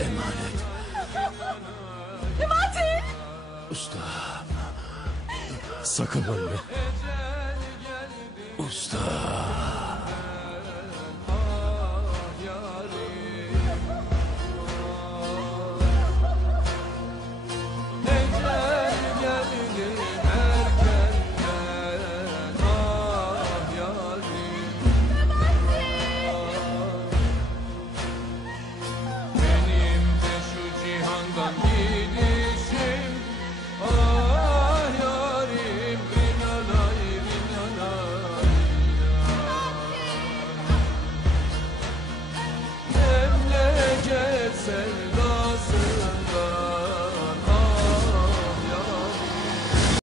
emanet. Memati! Usta. Sakın ölme. Usta.